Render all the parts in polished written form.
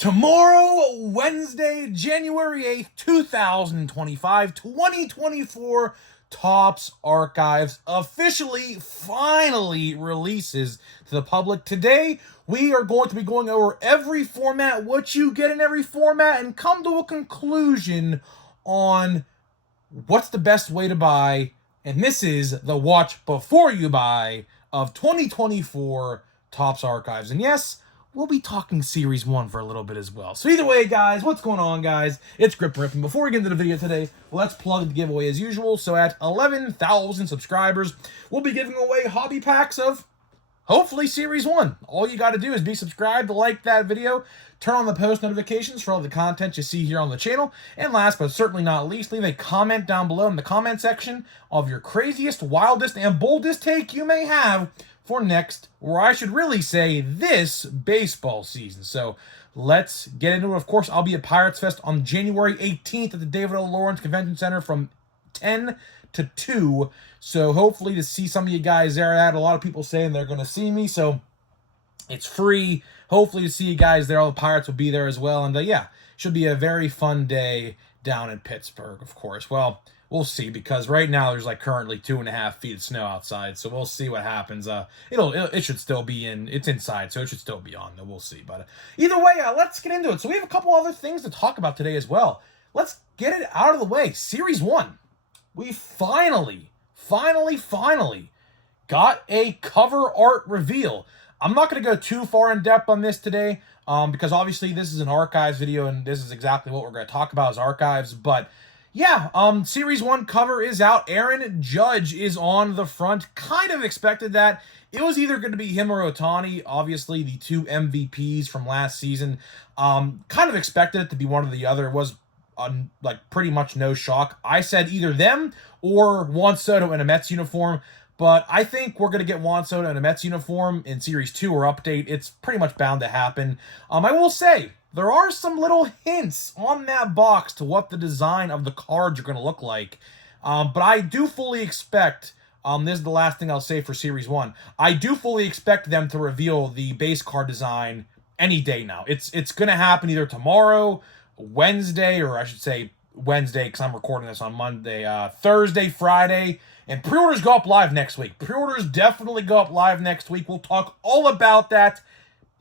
Tomorrow, Wednesday, January 8th, 2025, 2024, Topps Archives officially, finally releases to the public. Today, we are going to be going over every format, what you get in every format, and come to a conclusion on what's the best way to buy. And this is the watch before you buy of 2024 Topps Archives. And yes, we'll be talking Series 1 for a little bit as well. So either way, guys, what's going on, guys? It's Grip Rippin'. Before we get into the video today, let's plug the giveaway as usual. So at 11,000 subscribers, we'll be giving away hobby packs of hopefully Series 1. All you got to do is be subscribed, to like that video, turn on the post notifications for all the content you see here on the channel, and last but certainly not least, leave a comment down below in the comment section of your craziest, wildest, and boldest take you may have for next, or I should really say this baseball season. So let's get into it. Of course, I'll be at Pirates Fest on January 18th at the David O. Lawrence Convention Center from 10 to 2. So hopefully to see some of you guys there. I had a lot of people saying they're going to see me, so it's free. Hopefully to see you guys there. All the Pirates will be there as well. And yeah, should be a very fun day down in Pittsburgh, of course. Well, we'll see, because right now there's like currently 2.5 feet of snow outside, so we'll see what happens. It should still be it's inside, so it should still be on, though. We'll see. But either way, let's get into it. So we have a couple other things to talk about today as well. Let's get it out of the way. Series 1. We finally got a cover art reveal. I'm not going to go too far in depth on this today, because obviously this is an archives video, and this is exactly what we're going to talk about, is archives. But yeah, Series 1 cover is out. Aaron Judge is on the front. Kind of expected that. It was either going to be him or Ohtani, obviously the two MVPs from last season. Kind of expected it to be one or the other. It was like pretty much no shock. I said either them or Juan Soto in a Mets uniform, but I think we're going to get Juan Soto in a Mets uniform in Series 2 or update. It's pretty much bound to happen. I will say, there are some little hints on that box to what the design of the cards are going to look like. But I do fully expect, this is the last thing I'll say for Series 1, I do fully expect them to reveal the base card design any day now. It's going to happen either tomorrow, Wednesday, or I should say Wednesday, because I'm recording this on Monday, Thursday, Friday, and pre-orders go up live next week. Pre-orders definitely go up live next week. We'll talk all about that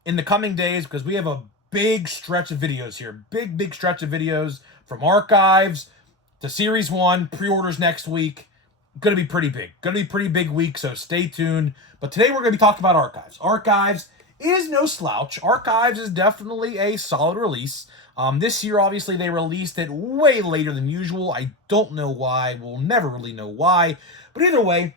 in the coming days, because we have a big stretch of videos here. Big stretch of videos from archives to Series 1, pre-orders next week. Going to be pretty big. Going to be a pretty big week, so stay tuned. But today we're going to be talking about archives. Archives is no slouch. Archives is definitely a solid release. This year, obviously, they released it way later than usual. I don't know why. We'll never really know why. But either way,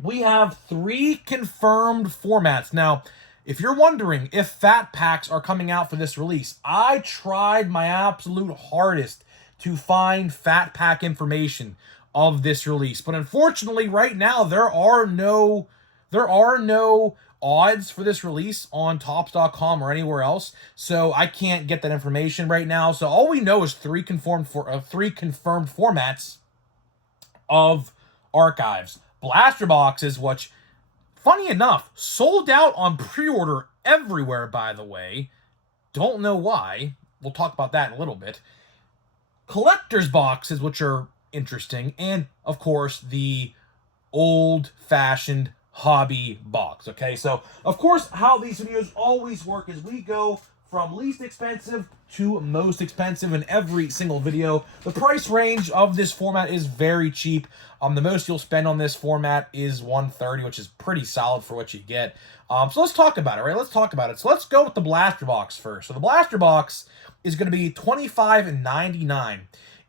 we have 3 confirmed formats. Now, if you're wondering if fat packs are coming out for this release, I tried my absolute hardest to find fat pack information of this release. But unfortunately, right now, there are no odds for this release on Topps.com or anywhere else, so I can't get that information right now. So all we know is 3 confirmed formats of archives. Blaster boxes, which, funny enough, sold out on pre-order everywhere, by the way. Don't know why. We'll talk about that in a little bit. Collector's boxes, which are interesting, and of course the old-fashioned hobby box. Okay, so of course how these videos always work is we go from least expensive to most expensive in every single video. The price range of this format is very cheap. The most you'll spend on this format is $130, which is pretty solid for what you get. So let's talk about it, right? Let's talk about it. So let's go with the blaster box first. So the blaster box is going to be $25.99.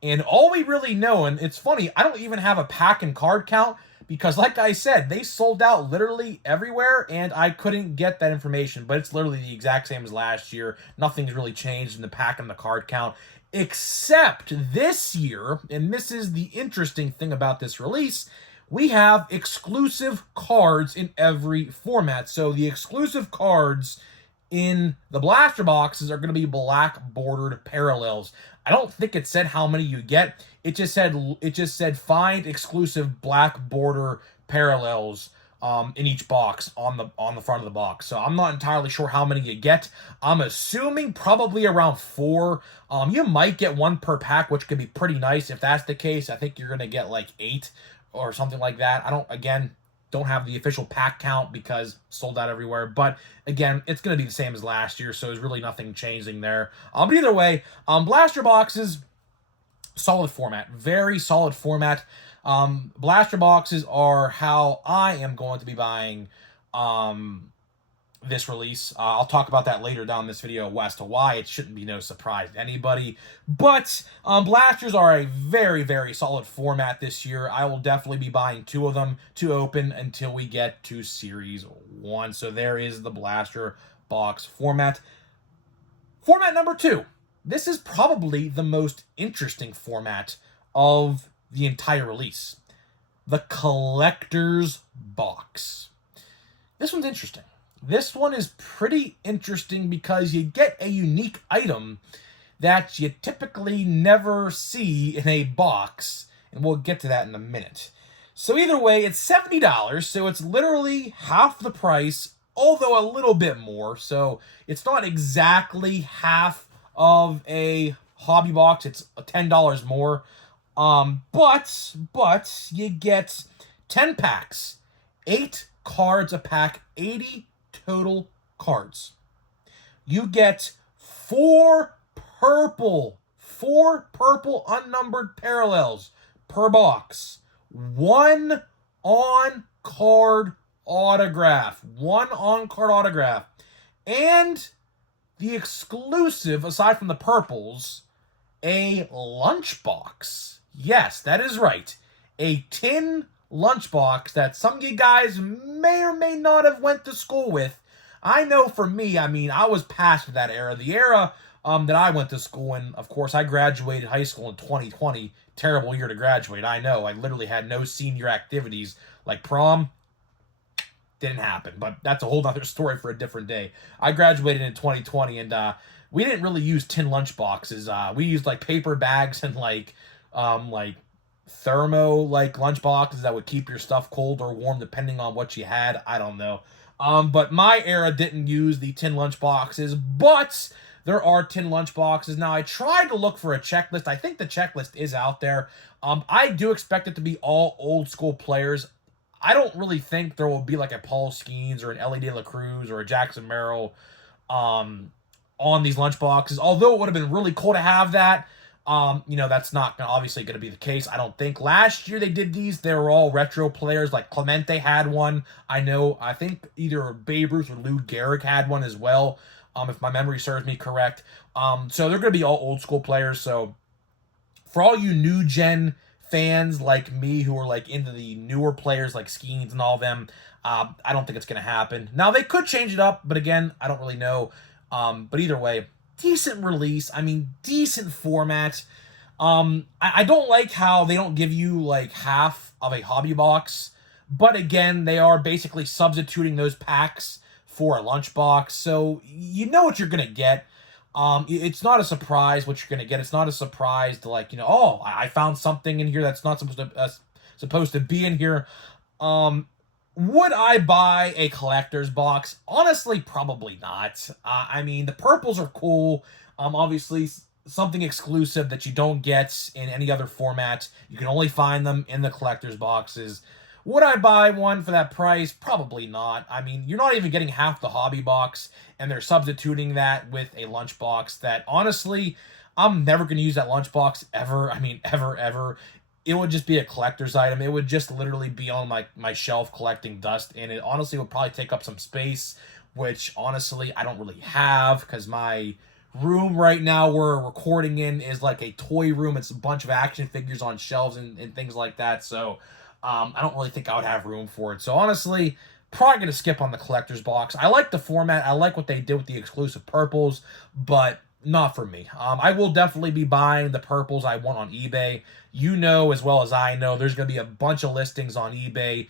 And all we really know, and it's funny, I don't even have a pack and card count, because like I said, they sold out literally everywhere, and I couldn't get that information. But it's literally the exact same as last year. Nothing's really changed in the pack and the card count, except this year, and this is the interesting thing about this release, we have exclusive cards in every format. So the exclusive cards in the blaster boxes are going to be black bordered parallels. I don't think it said how many you get. It just said find exclusive black border parallels in each box on the front of the box. So I'm not entirely sure how many you get. I'm assuming probably around 4. You might get 1 per pack, which could be pretty nice. If that's the case, I think you're gonna get like 8 or something like that. I don't have the official pack count because sold out everywhere. But again, it's going to be the same as last year, so there's really nothing changing there. But either way, blaster boxes, solid format, very solid format. Blaster boxes are how I am going to be buying this release. I'll talk about that later down this video as to why. It shouldn't be no surprise to anybody. But blasters are a very, very solid format this year. I will definitely be buying 2 of them to open until we get to Series 1. So there is the blaster box format. Format number 2. This is probably the most interesting format of the entire release. The collector's box. This one's interesting. This one is pretty interesting because you get a unique item that you typically never see in a box, and we'll get to that in a minute. So either way, it's $70, so it's literally half the price, although a little bit more. So it's not exactly half of a hobby box. It's $10 more. But you get 10 packs, 8 cards a pack, 80 total cards. You get 4 purple unnumbered parallels per box. 1 on-card autograph. And the exclusive, aside from the purples, a lunchbox. Yes, that is right. A tin lunchbox that some of you guys may or may not have went to school with. I know for me, I was past that era. The era that I went to school in, of course, I graduated high school in 2020. Terrible year to graduate, I know. I literally had no senior activities like prom. Didn't happen, but that's a whole other story for a different day. I graduated in 2020, and we didn't really use tin lunchboxes. We used like paper bags and like thermo like lunchboxes that would keep your stuff cold or warm depending on what you had. I don't know. But my era didn't use the tin lunchboxes, but there are tin lunchboxes. Now, I tried to look for a checklist. I think the checklist is out there. I do expect it to be all old school players. I don't really think there will be like a Paul Skeens or an Ellie De La Cruz or a Jackson Merrill on these lunchboxes. Although it would have been really cool to have that. That's not obviously going to be the case, I don't think. Last year they did these. They were all retro players. Like Clemente had one. I think either Babe Ruth or Lou Gehrig had one as well, if my memory serves me correct. So they're going to be all old school players. So for all you new gen fans like me who are like into the newer players like Skeens and all them, I don't think it's going to happen. Now, they could change it up, but again, I don't really know. But either way, decent release. Decent format. I don't like how they don't give you like half of a hobby box, but again, they are basically substituting those packs for a lunchbox, so you know what you're gonna get. It's not a surprise what you're gonna get. It's not a surprise to like, oh, I found something in here that's not supposed to be in here. Would I buy a collector's box? Honestly, probably not. The purples are cool. Obviously, something exclusive that you don't get in any other format. You can only find them in the collector's boxes. Would I buy one for that price? Probably not. You're not even getting half the hobby box, and they're substituting that with a lunchbox that, honestly, I'm never going to use that lunchbox ever. Ever. It would just be a collector's item. It would just literally be on my shelf collecting dust, and it honestly would probably take up some space, which honestly I don't really have, because my room right now we're recording in is like a toy room. It's a bunch of action figures on shelves and things like that, so I don't really think I would have room for it. So honestly, probably going to skip on the collector's box. I like the format. I like what they did with the exclusive purples, but not for me. I will definitely be buying the purples I want on eBay. You know as well as I know, there's going to be a bunch of listings on eBay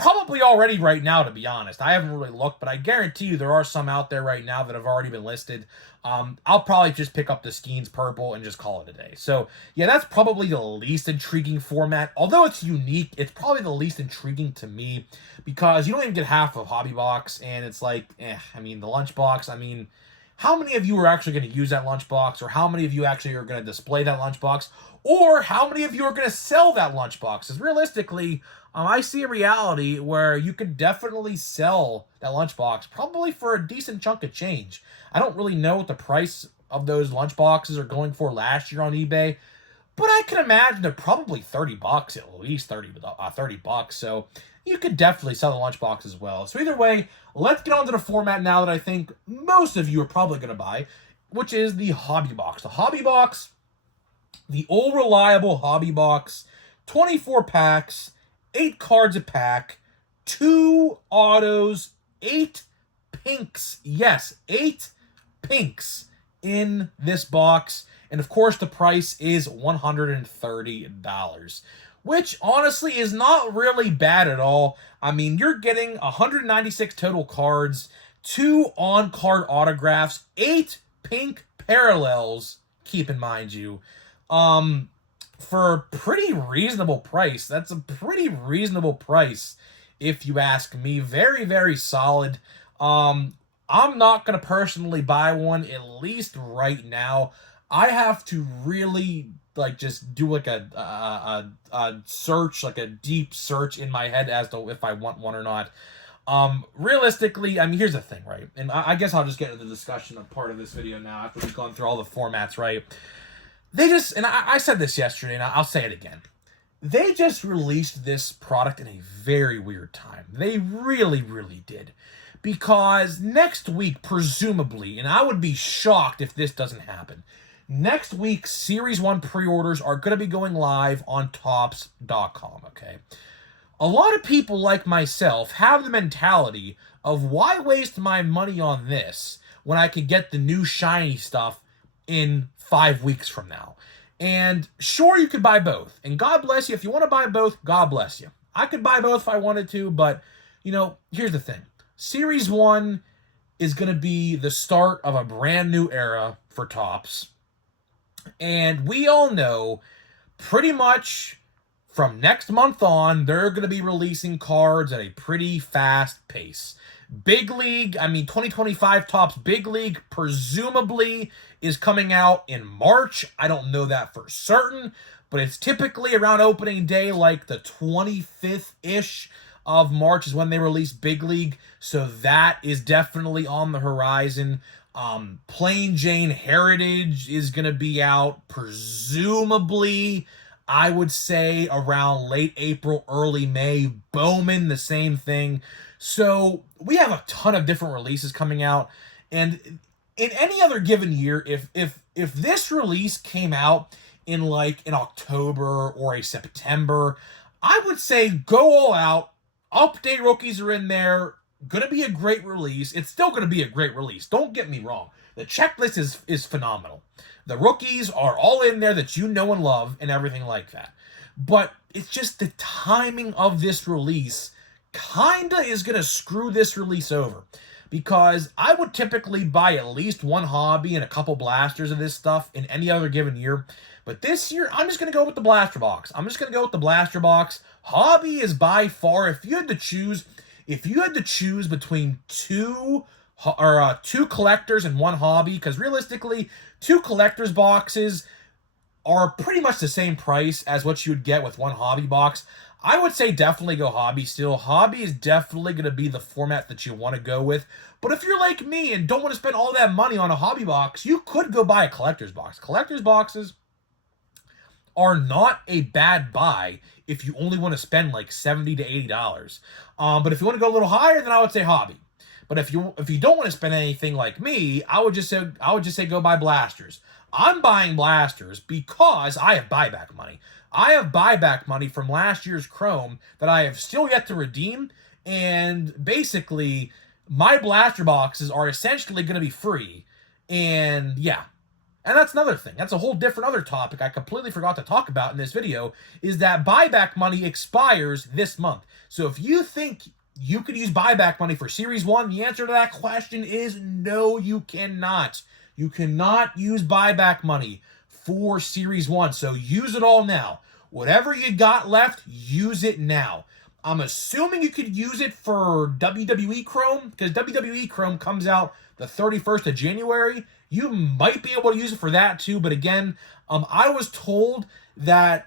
Probably already right now, to be honest. I haven't really looked, but I guarantee you there are some out there right now that have already been listed. I'll probably just pick up the Skeens Purple and just call it a day. So, yeah, that's probably the least intriguing format. Although it's unique, it's probably the least intriguing to me because you don't even get half of Hobby Box, and it's like, I mean, the Lunchbox, I mean, how many of you are actually going to use that lunchbox, or how many of you actually are going to display that lunchbox, or how many of you are going to sell that lunchbox? Because realistically, I see a reality where you could definitely sell that lunchbox, probably for a decent chunk of change. I don't really know what the price of those lunchboxes are going for last year on eBay, but I can imagine they're probably $30, at least 30 bucks. So you could definitely sell the lunchbox as well. So either way, let's get on to the format now that I think most of you are probably going to buy, which is the Hobby Box. The Hobby Box, the old reliable Hobby Box, 24 packs, 8 cards a pack, 2 autos, 8 pinks. Yes, 8 pinks in this box. And of course, the price is $130, which honestly is not really bad at all. I mean, you're getting 196 total cards, 2 on-card autographs, 8 pink parallels, keep in mind you, for a pretty reasonable price. That's a pretty reasonable price, if you ask me. Very, very solid. I'm not going to personally buy one, at least right now. I have to really just do a search, like a deep search in my head as to if I want one or not. Realistically, I mean, here's the thing, right? And I guess I'll just get into the discussion of part of this video now after we've gone through all the formats, right? They just, and I said this yesterday, and I'll say it again. They just released this product in a very weird time. They really, really did. Because next week, presumably, and I would be shocked if this doesn't happen, next week, Series 1 pre-orders are going to be going live on Topps.com, okay? A lot of people like myself have the mentality of why waste my money on this when I could get the new shiny stuff in 5 weeks from now. And sure, you could buy both. And God bless you. If you want to buy both, God bless you. I could buy both if I wanted to, but, here's the thing. Series 1 is going to be the start of a brand new era for Topps. And we all know pretty much from next month on, they're going to be releasing cards at a pretty fast pace. Big League, 2025 Topps Big League presumably is coming out in March. I don't know that for certain, but it's typically around opening day, like the 25th-ish of March is when they release Big League. So that is definitely on the horizon. Plain Jane Heritage is going to be out presumably, I would say, around late April, early May. Bowman, the same thing. So we have a ton of different releases coming out. And in any other given year, if this release came out in an October or a September, I would say go all out. Update rookies are in there. Going to be a great release. It's still going to be a great release. Don't get me wrong. The checklist is phenomenal. The rookies are all in there that you know and love and everything like that. But it's just the timing of this release kinda is going to screw this release over. Because I would typically buy at least one hobby and a couple blasters of this stuff in any other given year. But this year, I'm just going to go with the blaster box. Hobby is by far, if you had to choose between two collectors and one hobby, because realistically, 2 collectors boxes are pretty much the same price as what you would get with one hobby box, I would say definitely go hobby still. Hobby is definitely going to be the format that you want to go with. But if you're like me and don't want to spend all that money on a hobby box, you could go buy a collector's box. Collector's boxes are not a bad buy if you only want to spend like $70 to $80. But if you want to go a little higher, then I would say hobby. But if you don't want to spend anything like me, I would just say go buy blasters. I'm buying blasters because I have buyback money. I have buyback money from last year's Chrome that I have still yet to redeem, and basically my blaster boxes are essentially going to be free. And yeah, And that's another thing. That's a whole different other topic I completely forgot to talk about in this video, is that buyback money expires this month. So if you think you could use buyback money for Series 1, the answer to that question is no, you cannot. You cannot use buyback money for Series 1. So use it all now. Whatever you got left, use it now. I'm assuming you could use it for WWE Chrome, because WWE Chrome comes out the 31st of January. You might be able to use it for that too, but again, I was told that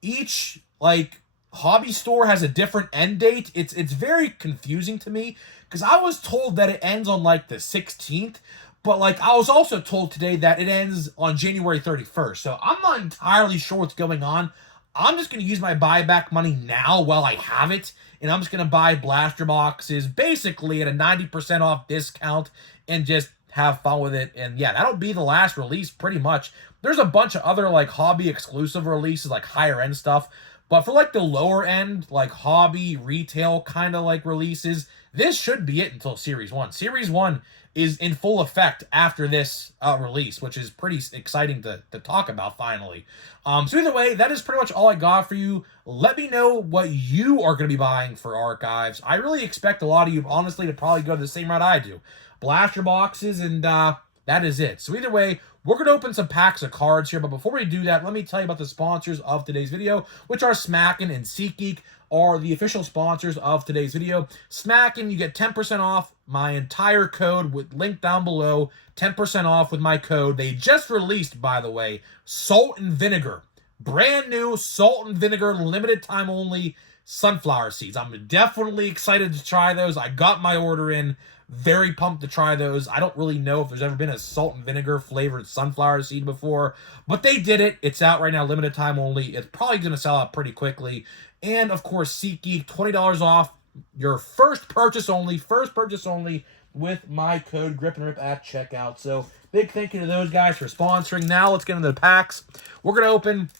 each, like, hobby store has a different end date. It's very confusing to me, because I was told that it ends on, like, the 16th, but, like, I was also told today that it ends on January 31st, so I'm not entirely sure what's going on. I'm just going to use my buyback money now while I have it, and I'm just going to buy blaster boxes basically at a 90% off discount and just have fun with it. And yeah, that'll be the last release pretty much. There's a bunch of other, like, hobby exclusive releases, like higher end stuff, but for, like, the lower end, like, hobby retail kind of, like, releases, this should be it until Series 1. Series 1 is in full effect after this release, which is pretty exciting to talk about finally. So either way, that is pretty much all I got for you. Let me know what you are going to be buying for Archives. I really expect a lot of you, honestly, to probably go the same route I do. Blaster boxes, and that is it. So either way, we're going to open some packs of cards here, but before we do that, let me tell you about the sponsors of today's video, which are Smackin' and SeatGeek, are the official sponsors of today's video. Smackin', you get 10% off my entire code with link down below, 10% off with my code. They just released, by the way, Salt and Vinegar. Brand new Salt and Vinegar, limited time only sunflower seeds. I'm definitely excited to try those. I got my order in. Very pumped to try those. I don't really know if there's ever been a salt and vinegar flavored sunflower seed before, but they did it. It's out right now, limited time only. It's probably going to sell out pretty quickly. And of course, SeatGeek, $20 off your first purchase only with my code Grip and Rip at checkout. So big thank you to those guys for sponsoring. Now let's get into the packs. We're going to open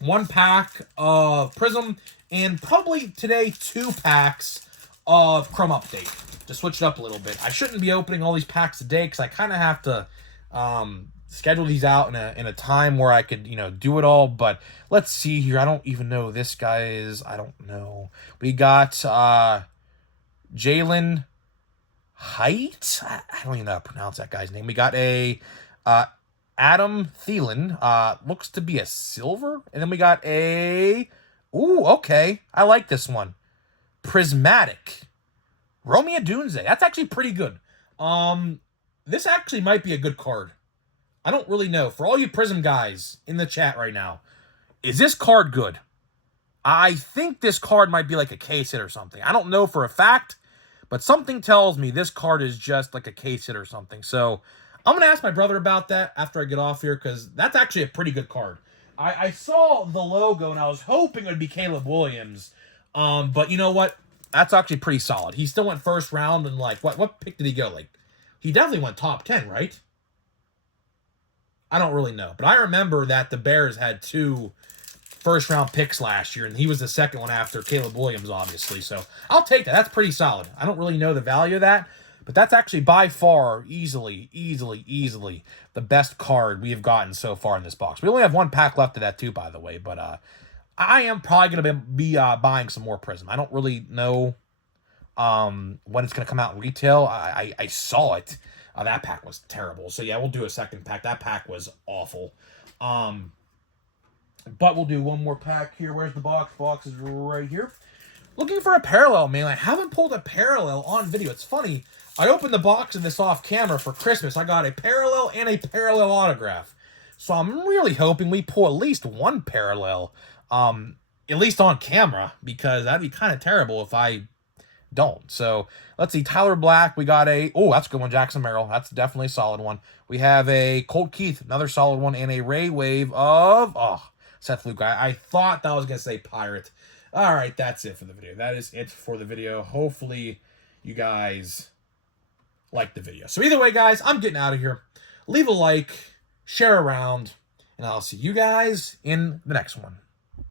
one pack of Prism and probably today 2 packs of Chrome Update. To switch it up a little bit. I shouldn't be opening all these packs today because I kind of have to schedule these out in a time where I could, do it all. But let's see here. I don't even know who this guy is. I don't know. We got Jalen Height. I don't even know how to pronounce that guy's name. We got a Adam Thielen. Looks to be a silver. And then we got a... Ooh, okay. I like this one. Prismatic. Romeo Dunze. That's actually pretty good. This actually might be a good card. I don't really know. For all you Prism guys in the chat right now, is this card good? I think this card might be like a case hit or something. I don't know for a fact, but something tells me this card is just like a case hit or something. So I'm going to ask my brother about that after I get off here, because that's actually a pretty good card. I saw the logo, and I was hoping it would be Caleb Williams. But you know what? That's actually pretty solid. He still went first round, and like, what pick did he go? Like, he definitely went top 10, right? I don't really know. But I remember that the Bears had 2 first-round picks last year, and he was the second one after Caleb Williams, obviously. So I'll take that. That's pretty solid. I don't really know the value of that, but that's actually by far easily the best card we have gotten so far in this box. We only have 1 pack left of that too, by the way, but I am probably going to be buying some more Prism. I don't really know when it's going to come out in retail. I saw it. That pack was terrible. So, yeah, we'll do a second pack. That pack was awful. But we'll do one more pack here. Where's the box? Box is right here. Looking for a parallel, man. I haven't pulled a parallel on video. It's funny. I opened the box of this off camera for Christmas. I got a parallel and a parallel autograph. So I'm really hoping we pull at least 1 parallel. At least on camera, because that'd be kind of terrible if I don't. So let's see. Tyler Black, we got a... Oh, that's a good one. Jackson Merrill. That's definitely a solid one. We have a Colt Keith, another solid one, and a Ray Wave of... Oh, Seth Luke. I thought that was going to say Pirate. All right, that's it for the video. That is it for the video. Hopefully you guys like the video. So either way, guys, I'm getting out of here. Leave a like, share around, and I'll see you guys in the next one.